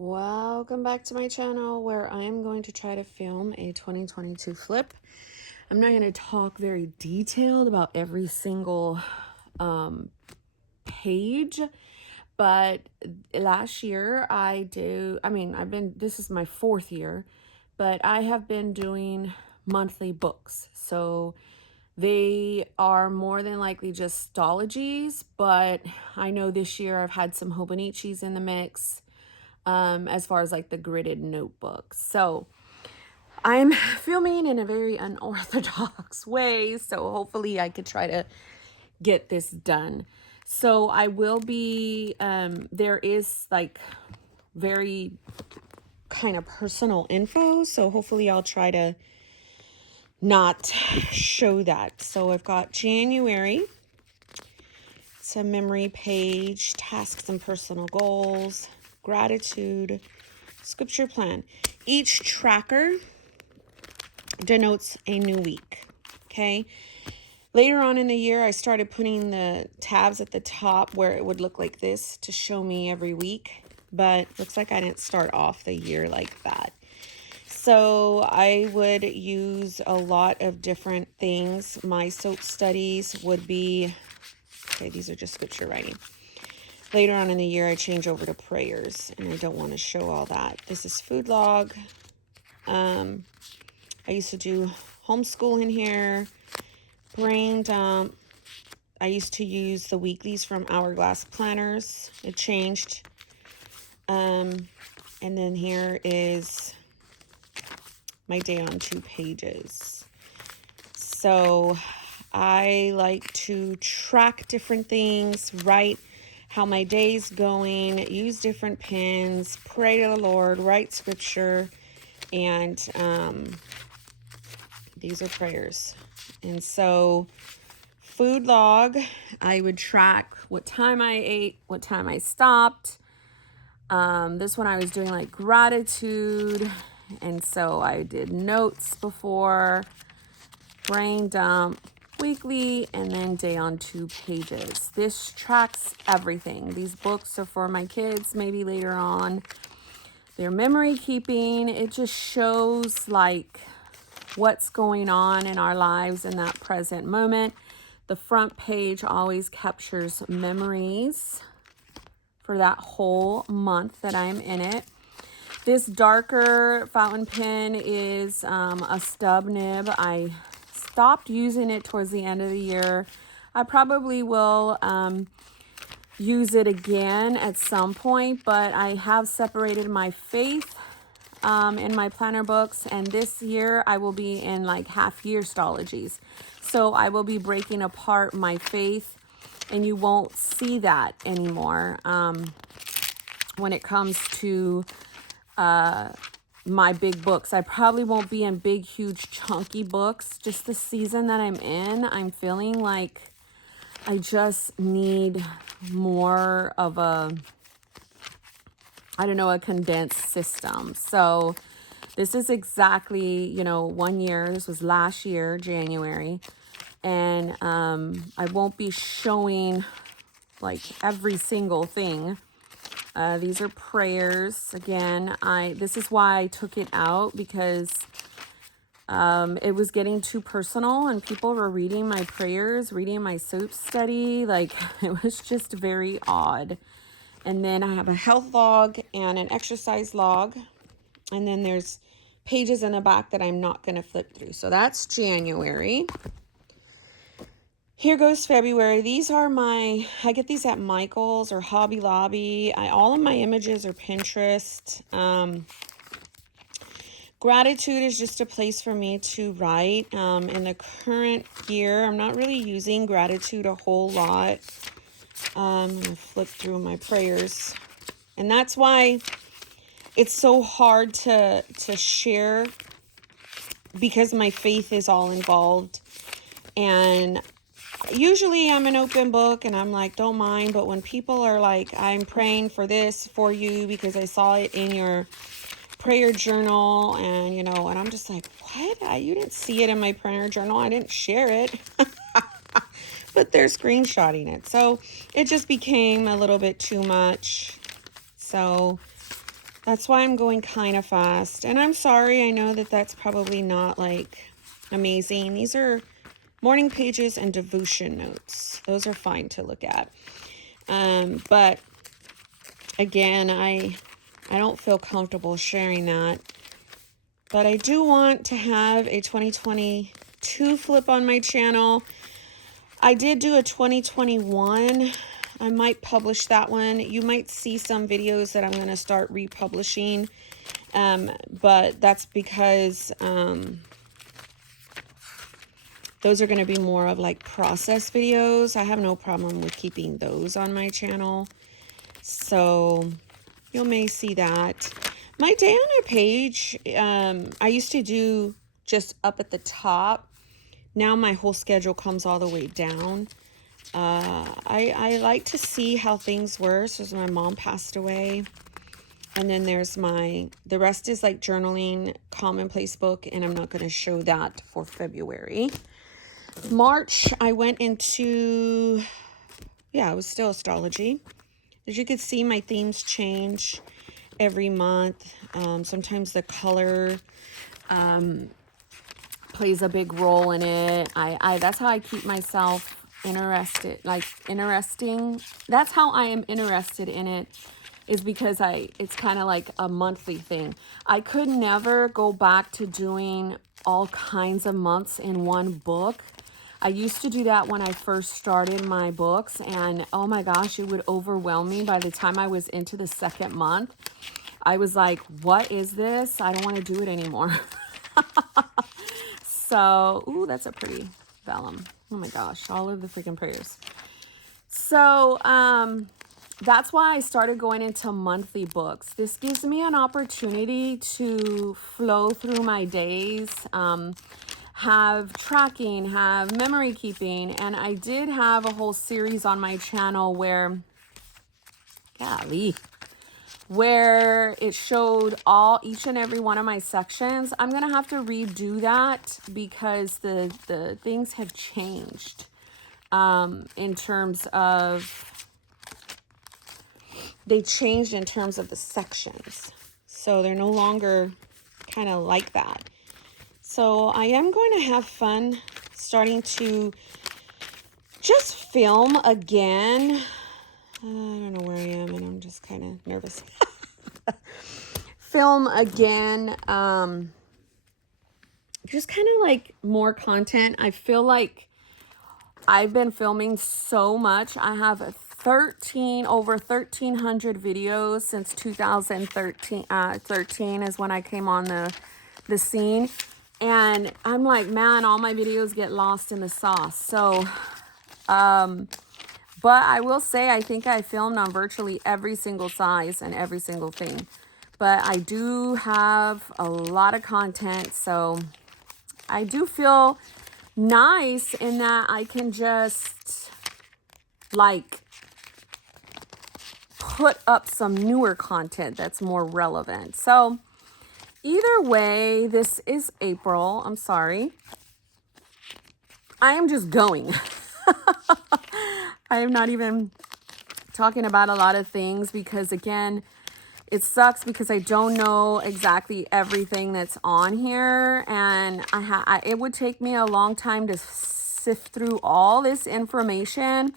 Welcome back to my channel where I am going to try to film a 2022 flip. I'm not going to talk very detailed about every single page, but last year this is my 4th year, but I have been doing monthly books. So they are more than likely just stologies, but I know this year I've had some Hobonichis in the mix. As far as like the gridded notebooks. So I'm filming in a very unorthodox way, so hopefully I could try to get this done. So I will be, there is like very kind of personal info, so hopefully I'll try to not show that. So I've got January. It's a memory page, tasks and personal goals, gratitude, scripture plan. Each tracker denotes a new week. Okay. Later on in the year, I started putting the tabs at the top where it would look like this to show me every week, but looks like I didn't start off the year like that. So I would use a lot of different things. My soap studies would be, okay, these are just scripture writing. Later on in the year, I change over to prayers, and I don't want to show all that. This is food log. I used to do homeschool in here, brain dump. I used to use the weeklies from Hourglass planners. It changed. And then here is my day on 2 pages. So I like to track different things, write how my day's going, use different pins, pray to the Lord, write scripture, and these are prayers. And so food log, I would track what time I ate, what time I stopped. This one I was doing like gratitude, and so I did notes before, brain dump, weekly, and then day on 2 pages. This tracks everything. These books are for my kids, maybe later on. Their memory keeping, it just shows like what's going on in our lives in that present moment. The front page always captures memories for that whole month that I'm in it. This darker fountain pen is a stub nib. I stopped using it towards the end of the year. I probably will use it again at some point, but I have separated my faith in my planner books, and this year I will be in like half-year stologies. So I will be breaking apart my faith, and you won't see that anymore when it comes to my big books. I probably won't be in big, huge, chunky books. Just the season that I'm in, I'm feeling like I just need more of a, I don't know, a condensed system. So this is exactly, 1 year. This was last year, January. And I won't be showing like every single thing. These are prayers. Again, this is why I took it out, because it was getting too personal and people were reading my prayers, reading my soap study. Like, it was just very odd. And then I have a health log and an exercise log. And then there's pages in the back that I'm not going to flip through. So that's January. Here goes February. These are I get these at Michael's or Hobby Lobby. All of my images are Pinterest. Gratitude is just a place for me to write. In the current year, I'm not really using gratitude a whole lot. I'm going to flip through my prayers. And that's why it's so hard to share, because my faith is all involved. And usually I'm an open book and I'm like, don't mind. But when people are like, I'm praying for this for you because I saw it in your prayer journal, and and I'm just like, what? You didn't see it in my prayer journal. I didn't share it. But they're screenshotting it. So it just became a little bit too much. So That's why I'm going kind of fast. And I'm sorry, I know that that's probably not like amazing. These are morning pages and devotion notes. Those are fine to look at. But again, I don't feel comfortable sharing that. But I do want to have a 2022 flip on my channel. I did do a 2021. I might publish that one. You might see some videos that I'm going to start republishing. But that's because those are going to be more of like process videos. I have no problem with keeping those on my channel. So you may see that. My day on a page, I used to do just up at the top. Now my whole schedule comes all the way down. I like to see how things were. So my mom passed away. And then there's the rest is like journaling, commonplace book, and I'm not going to show that for February. March, I went into, it was still astrology. As you can see, my themes change every month. Sometimes the color plays a big role in it. That's how I keep myself interested, interesting. That's how I am interested in it, is because it's kind of like a monthly thing. I could never go back to doing all kinds of months in one book. I used to do that when I first started my books, and oh my gosh, it would overwhelm me by the time I was into the second month. I was like, what is this? I don't want to do it anymore. So, ooh, that's a pretty vellum. Oh my gosh, all of the freaking prayers. So, that's why I started going into monthly books. This gives me an opportunity to flow through my days, have tracking, have memory keeping. And I did have a whole series on my channel where it showed each and every one of my sections. I'm going to have to redo that because the things have changed in terms of, they changed in terms of the sections. So they're no longer kind of like that. So I am going to have fun starting to just film again. I don't know where I am, and I'm just kind of nervous. Film again. Just kind of like more content. I feel like I've been filming so much. I have over 1,300 videos since 2013. 13 is when I came on the scene. And I'm like, man, all my videos get lost in the sauce. So, but I will say, I think I filmed on virtually every single size and every single thing. But I do have a lot of content. So I do feel nice in that I can just like put up some newer content that's more relevant. So either way, this is April. I'm sorry. I am just going. I am not even talking about a lot of things because, again, it sucks because I don't know exactly everything that's on here. And it would take me a long time to sift through all this information.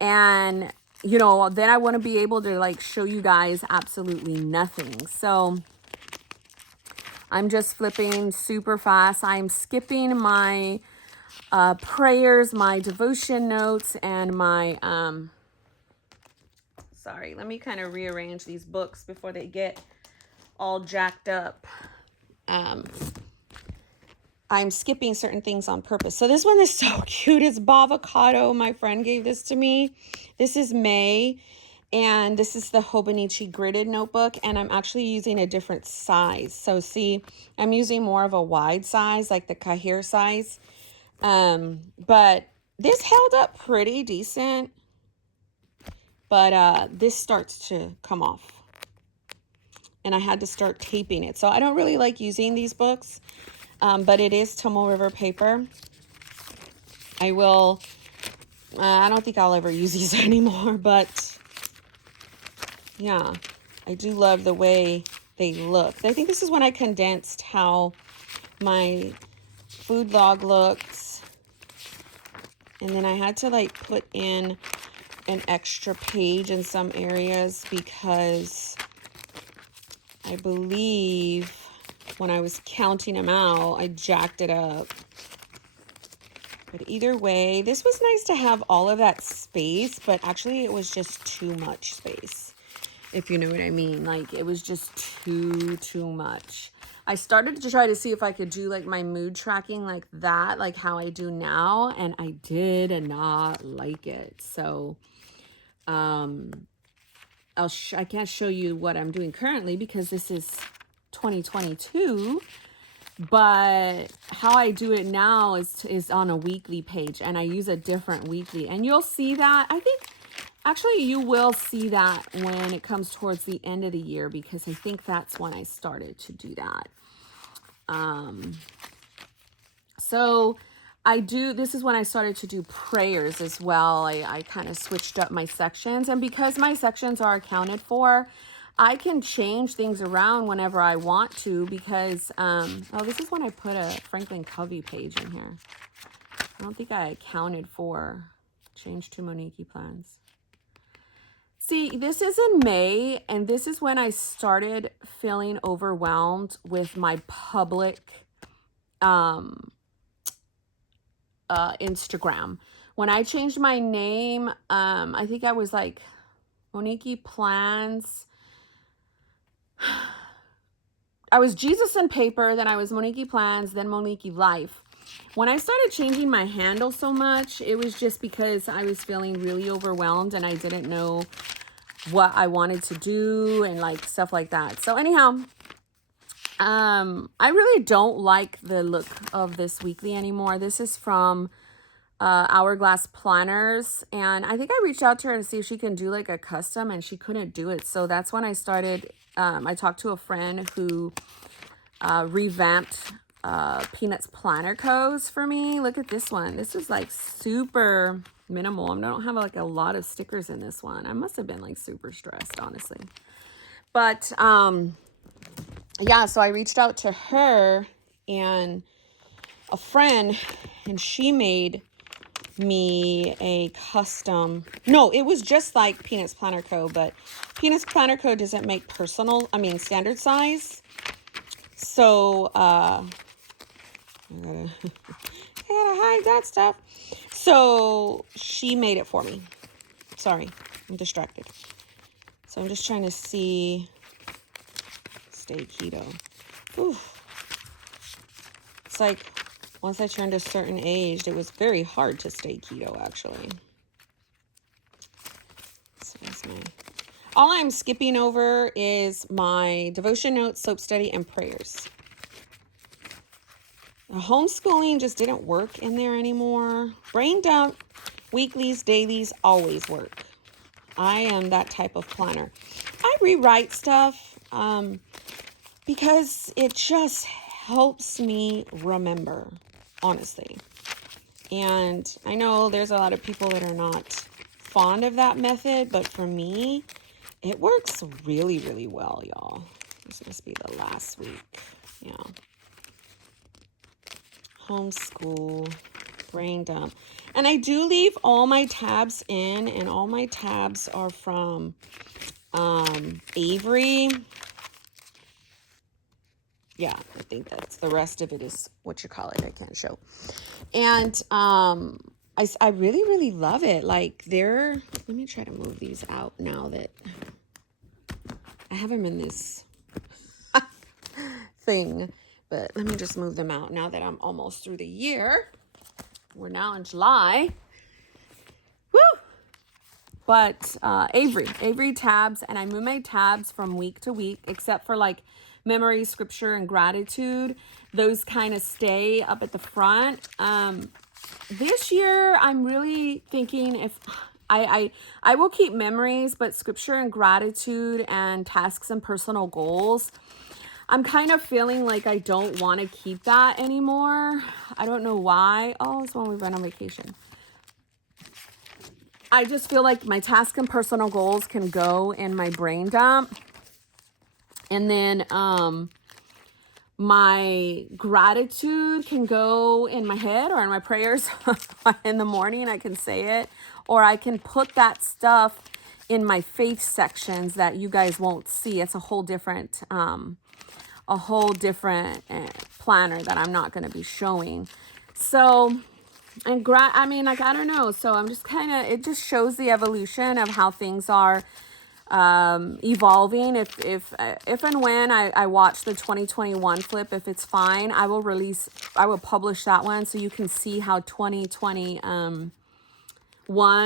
And, you know, then I want to be able to like show you guys absolutely nothing. So I'm just flipping super fast. I'm skipping my prayers, my devotion notes, and my, sorry, let me kind of rearrange these books before they get all jacked up. I'm skipping certain things on purpose. So this one is so cute. It's Bavocado. My friend gave this to me. This is May. And this is the Hobonichi gridded notebook. And I'm actually using a different size. So see, I'm using more of a wide size, like the Kahir size. But this held up pretty decent. But this starts to come off. And I had to start taping it. So I don't really like using these books. But it is Tomoe River paper. I don't think I'll ever use these anymore, but yeah. I do love the way they look. I think this is when I condensed how my food log looks. And then I had to like put in an extra page in some areas because I believe when I was counting them out, I jacked it up. But either way, this was nice to have all of that space, but actually it was just too much space, if you know what I mean. Like, it was just too much. I started to try to see if I could do like my mood tracking like that, like how I do now, and I did not like it. So I can't show you what I'm doing currently because this is 2022. But how I do it now is on a weekly page, and I use a different weekly, and you'll see that. I think actually you will see that when it comes towards the end of the year, because I think that's when I started to do that. So this is when I started to do prayers as well. I kind of switched up my sections, and because my sections are accounted for, I can change things around whenever I want to, because, this is when I put a Franklin Covey page in here. I don't think I accounted for change to Monique plans. See, this is in May, and this is when I started feeling overwhelmed with my public, Instagram. When I changed my name, I think I was like Monique Plans. I was Jesus in Paper, then I was Monique Plans, then Monique Life. When I started changing my handle so much, it was just because I was feeling really overwhelmed and I didn't know what I wanted to do and like stuff like that. So anyhow, I really don't like the look of this weekly anymore. This is from Hourglass Planners, and I think I reached out to her to see if she can do like a custom, and she couldn't do it. So that's when I started. I talked to a friend who revamped Peanuts planner codes for me. Look at this one. This is like super minimal. I don't have like a lot of stickers in this one. I must have been like super stressed, honestly. But yeah, so I reached out to her and a friend, and she made me a custom. No, it was just like Peanuts Planner Co, but Peanuts Planner Co doesn't make standard size. So I gotta hide that stuff. So she made it for me. Sorry, I'm distracted. So I'm just trying to see. Stay keto. Oof. It's like once I turned a certain age, it was very hard to stay keto, actually. So that's all I'm skipping over is my devotion notes, soap study, and prayers. The homeschooling just didn't work in there anymore. Brain dump, weeklies, dailies always work. I am that type of planner. I rewrite stuff because it just helps me remember, honestly. And I know there's a lot of people that are not fond of that method, but for me, it works really, really well, y'all. This must be the last week. Yeah. Homeschool, brain dump. And I do leave all my tabs in, and all my tabs are from Avery. Yeah, I think that's the rest of it is what you call it. I can't show. And I really, really love it. Like let me try to move these out now that I have them in this thing. But let me just move them out now that I'm almost through the year. We're now in July. Woo! But Avery tabs, and I move my tabs from week to week, except for like memory, scripture, and gratitude. Those kind of stay up at the front. This year, I'm really thinking if I will keep memories, but scripture and gratitude and tasks and personal goals, I'm kind of feeling like I don't want to keep that anymore. I don't know why. Oh, it's when we went on vacation. I just feel like my task and personal goals can go in my brain dump. And then my gratitude can go in my head or in my prayers in the morning. I can say it, or I can put that stuff in my faith sections that you guys won't see. It's a whole different planner that I'm not going to be showing. So, and I mean, like, I don't know. So I'm just it just shows the evolution of how things are evolving. If and when I watch the 2021 flip, if it's fine, I will publish that one so you can see how 2021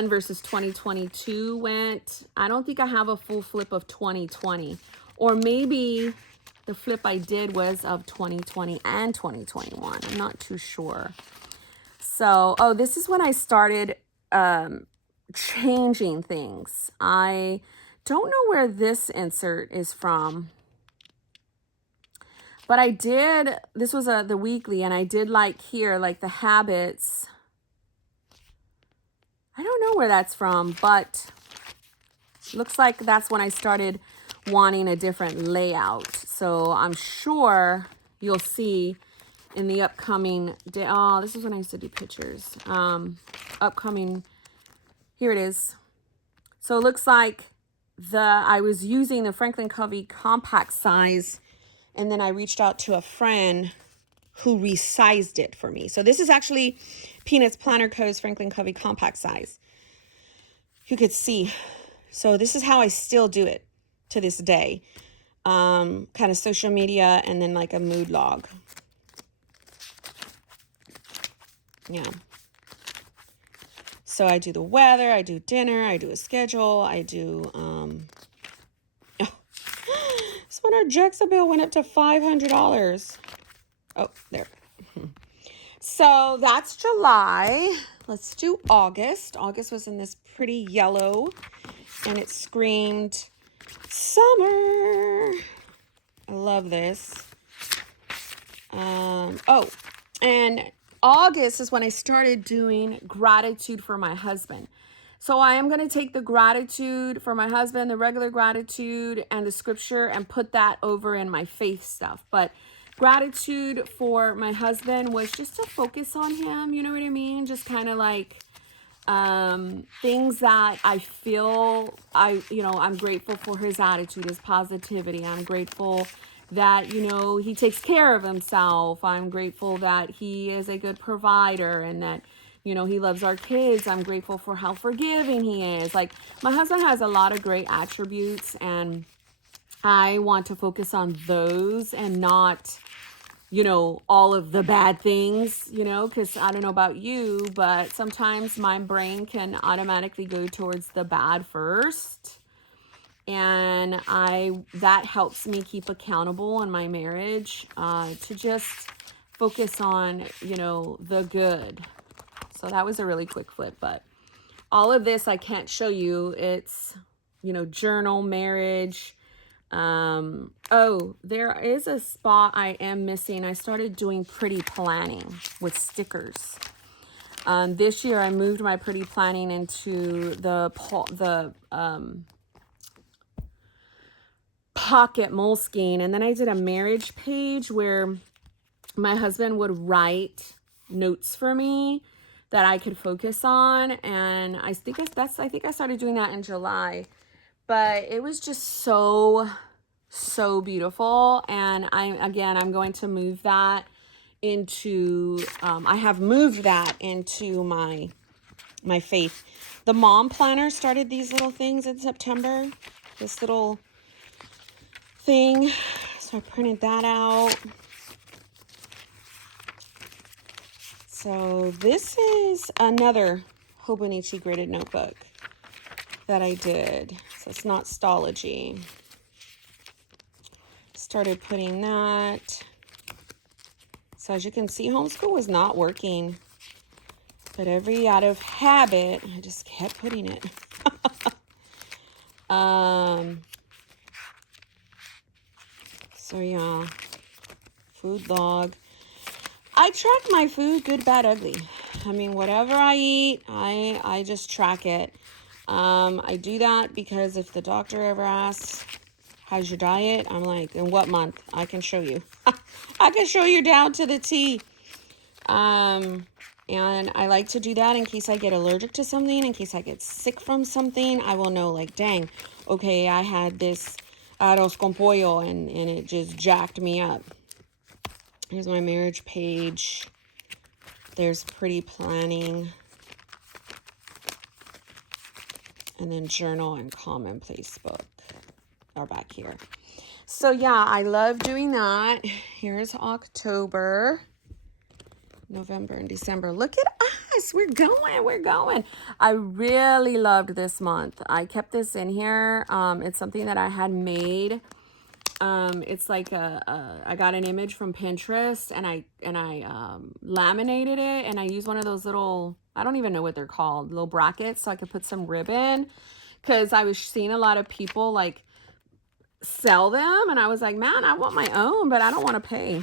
versus 2022 went. I don't think I have a full flip of 2020, or maybe the flip I did was of 2020 and 2021. I'm not too sure. So, this is when I started changing things. I don't know where this insert is from, but I did, this was the weekly, and I did like here, like the habits. I don't know where that's from, but looks like that's when I started wanting a different layout. So I'm sure you'll see in the upcoming day. Oh, this is when I used to do pictures. Upcoming, here it is. So it looks like I was using the Franklin Covey compact size, and then I reached out to a friend who resized it for me. So this is actually Peanuts Planner Co's Franklin Covey compact size. You could see. So this is how I still do it to this day. Kind of social media, and then like a mood log. Yeah. So I do the weather, I do dinner, I do a schedule, I do, so when our Jexa bill went up to $500. Oh, there. So that's July. Let's do August. August was in this pretty yellow, and it screamed summer. I love this. And August is when I started doing gratitude for my husband. So I am going to take the gratitude for my husband, the regular gratitude, and the scripture, and put that over in my faith stuff. But gratitude for my husband was just to focus on him. You know what I mean? Just kind of like things that I feel I'm grateful for his attitude, his positivity. I'm grateful that, he takes care of himself. I'm grateful that he is a good provider, and that, he loves our kids. I'm grateful for how forgiving he is. Like, my husband has a lot of great attributes, and I want to focus on those and not, all of the bad things, because I don't know about you, but sometimes my brain can automatically go towards the bad first. And that helps me keep accountable in my marriage, to just focus on, the good. So that was a really quick flip, but all of this I can't show you. It's, journal, marriage. There is a spot I am missing. I started doing pretty planning with stickers. This year I moved my pretty planning into the pocket Moleskine, and then I did a marriage page where my husband would write notes for me that I could focus on, and I think I started doing that in July, but it was just so beautiful. And I'm going to move that into I have moved that into my faith. The mom planner started these little things in September, this little thing, so I printed that out. So this is another Hobonichi graded notebook that I did. So it's not Stology. Started putting that. So as you can see, homeschool was not working, but out of habit, I just kept putting it. So yeah, food log. I track my food, good, bad, ugly. I mean, whatever I eat, I just track it. I do that because if the doctor ever asks, how's your diet? I'm like, in what month? I can show you. I can show you down to the T. And I like to do that in case I get allergic to something, in case I get sick from something. I will know, like, dang, okay, I had this arroz con pollo and it just jacked me up. Here's my marriage page. There's pretty planning. And then journal and commonplace book are back here. So yeah, I love doing that. Here's October, November, and December. Look at us. We're going. I really loved this month. I kept this in here. It's something that I had made. It's like I got an image from Pinterest and I laminated it, and I used one of those little, I don't even know what they're called, little brackets, so I could put some ribbon, because I was seeing a lot of people like sell them, and I was like, man, I want my own, but I don't want to pay.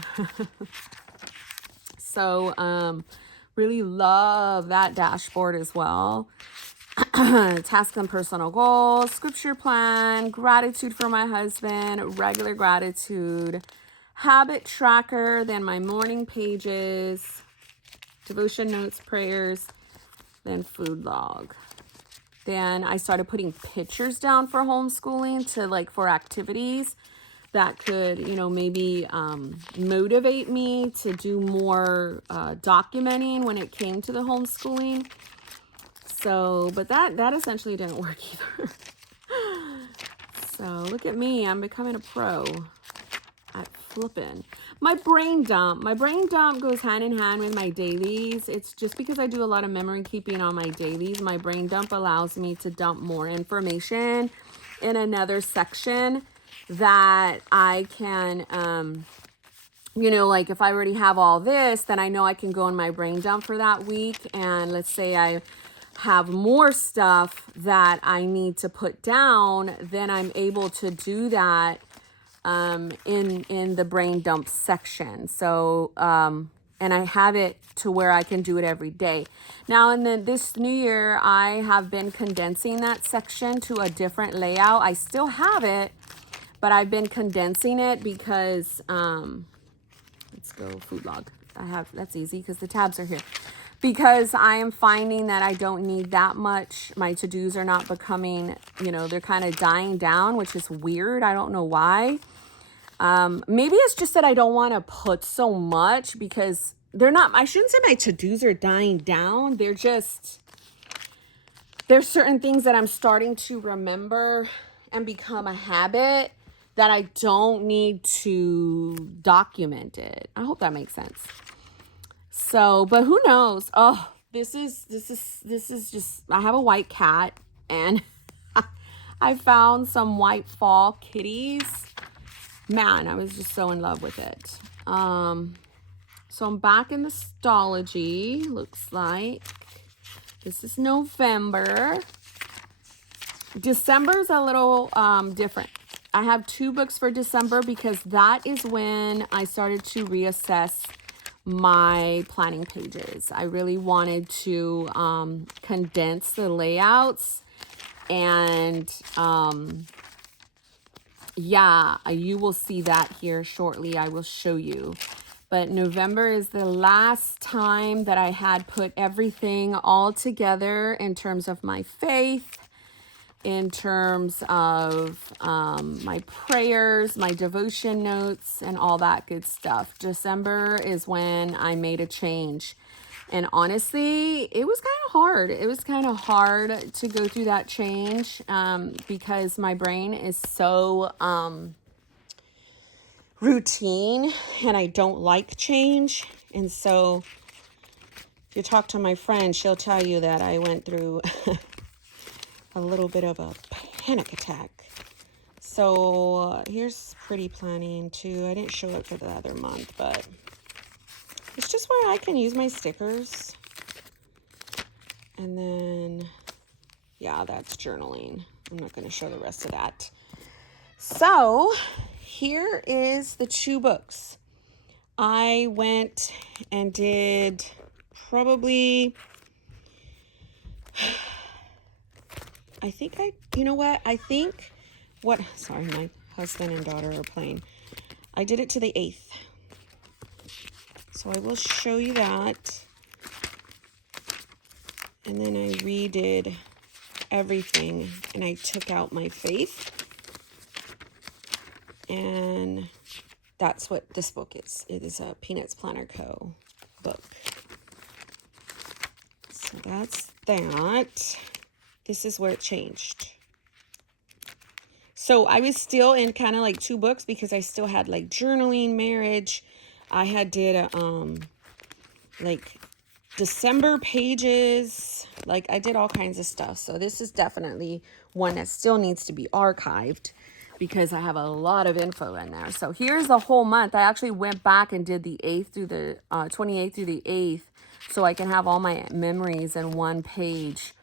So really love that dashboard as well. Task and personal goals, scripture plan, gratitude for my husband, regular gratitude, habit tracker, then my morning pages, devotion notes, prayers, then food log. Then I started putting pictures down for homeschooling, to like for activities that could, you know, maybe motivate me to do more documenting when it came to the homeschooling. So, but that essentially didn't work either. So look at me, I'm becoming a pro at flipping. My brain dump goes hand in hand with my dailies. It's just because I do a lot of memory keeping on my dailies. My brain dump allows me to dump more information in another section that I can, you know, like if I already have all this, then I know I can go in my brain dump for that week. And let's say I have more stuff that I need to put down, then I'm able to do that in the brain dump section. So and I have it to where I can do it every day. Now, in this new year, I have been condensing that section to a different layout. I still have it, but I've been condensing it because let's go food log. That's easy because the tabs are here. Because I am finding that I don't need that much. My to-dos are not becoming, you know, they're kind of dying down, which is weird. I don't know why. Maybe it's just that I don't want to put so much, because they're not, I shouldn't say my to-dos are dying down. They're just, there's certain things that I'm starting to remember and become a habit that I don't need to document it. I hope that makes sense. So, but who knows? Oh, this is just, I have a white cat, and I found some white fall kitties. Man, I was just so in love with it. So I'm back in the Stology, looks like. This is November. December's a little different. I have 2 books for December because that is when I started to reassess my planning pages. I really wanted to condense the layouts, and yeah, you will see that here shortly. I will show you. But November is the last time that I had put everything all together in terms of my faith, in terms of my prayers, my devotion notes, and all that good stuff. December is when I made a change. And honestly, it was kind of hard. It was kind of hard to go through that change because my brain is so routine, and I don't like change. And so if you talk to my friend, she'll tell you that I went through a little bit of a panic attack. So here's pretty planning too. I didn't show it for the other month, but it's just where I can use my stickers. And then, yeah, that's journaling. I'm not going to show the rest of that. So here is the 2 books. I went and did probably, sorry, my husband and daughter are playing. I did it to the 8th. So I will show you that. And then I redid everything, and I took out my faith. And that's what this book is. It is a Peanuts Planner Co. book. So that's that. This is where it changed. So I was still in kind of like 2 books because I still had like journaling, marriage. I had did like December pages. Like I did all kinds of stuff. So this is definitely one that still needs to be archived because I have a lot of info in there. So here's the whole month. I actually went back and did the 8th through the 28th through the 8th so I can have all my memories in one page.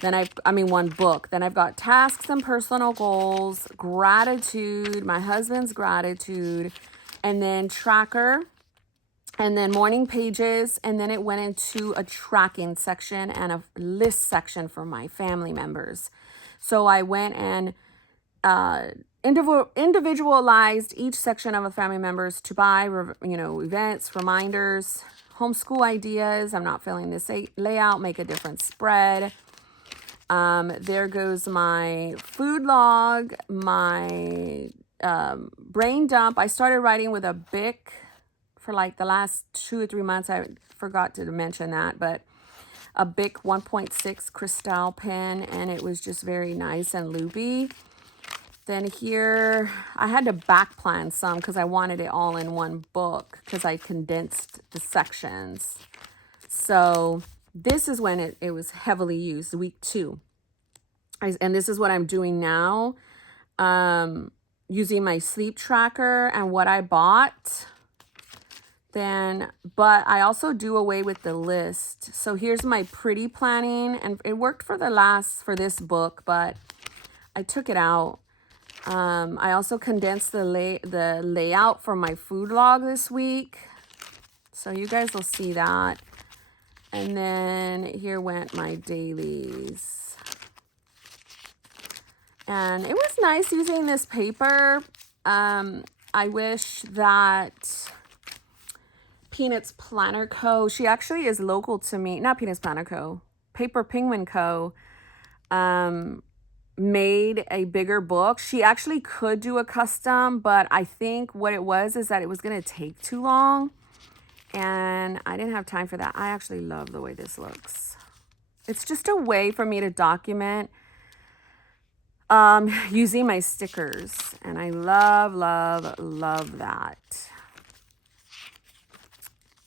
Then one book. Then I've got tasks and personal goals, gratitude, my husband's gratitude, and then tracker, and then morning pages. And then it went into a tracking section and a list section for my family members. So I went and individualized each section of a family members to buy, events, reminders, homeschool ideas. I'm not filling this layout, make a different spread. There goes my food log, my brain dump. I started writing with a Bic for like the last 2 or 3 months. I forgot to mention that, but a Bic 1.6 Cristal pen, and it was just very nice and loopy. Then here, I had to back plan some because I wanted it all in one book because I condensed the sections. So this is when it was heavily used, week 2. And this is what I'm doing now, using my sleep tracker and what I bought. But I also do away with the list. So here's my pretty planning, and it worked for this book, but I took it out. I also condensed the layout for my food log this week. So you guys will see that. And then here went my dailies. And it was nice using this paper. I wish that Peanuts Planner Co. She actually is local to me. Not Peanuts Planner Co. Paper Penguin Co. Made a bigger book. She actually could do a custom, but I think what it was is that it was going to take too long. And I didn't have time for that. I actually love the way this looks. It's just a way for me to document using my stickers. And I love, love, love that.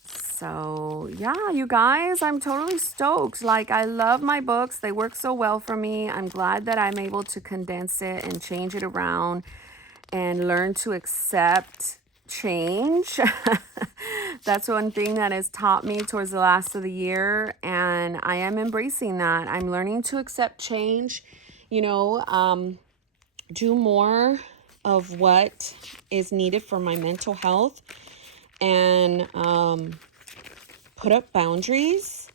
So yeah, you guys, I'm totally stoked. Like, I love my books. They work so well for me. I'm glad that I'm able to condense it and change it around and learn to accept change. That's one thing that has taught me towards the last of the year, and I am embracing that. I'm learning to accept change, do more of what is needed for my mental health, and put up boundaries.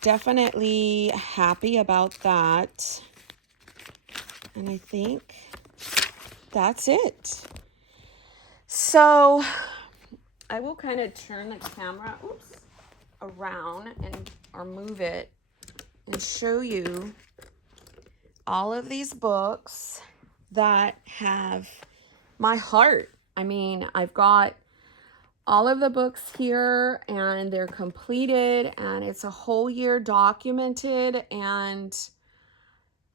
Definitely happy about that. And I think that's it. So I will kind of turn the camera around or move it and show you all of these books that have my heart. I mean, I've got all of the books here, and they're completed, and it's a whole year documented, and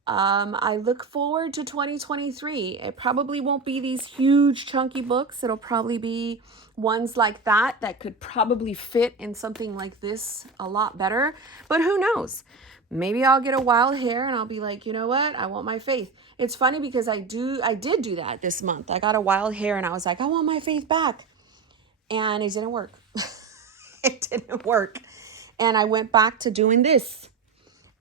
I look forward to 2023. It probably won't be these huge chunky books. It'll probably be ones like that could probably fit in something like this a lot better, but who knows? Maybe I'll get a wild hair and I'll be like, you know what? I want my faith. It's funny because I did do that this month. I got a wild hair and I was like, I want my faith back. And it didn't work. It didn't work. And I went back to doing this.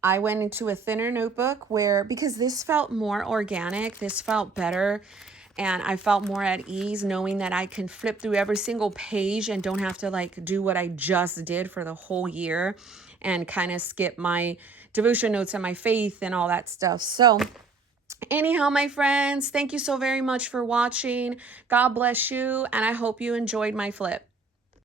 I went into a thinner notebook because this felt more organic, this felt better, and I felt more at ease knowing that I can flip through every single page and don't have to like do what I just did for the whole year and kind of skip my devotion notes and my faith and all that stuff. So Anyhow, my friends, thank you so very much for watching. God bless you, and I hope you enjoyed my flip.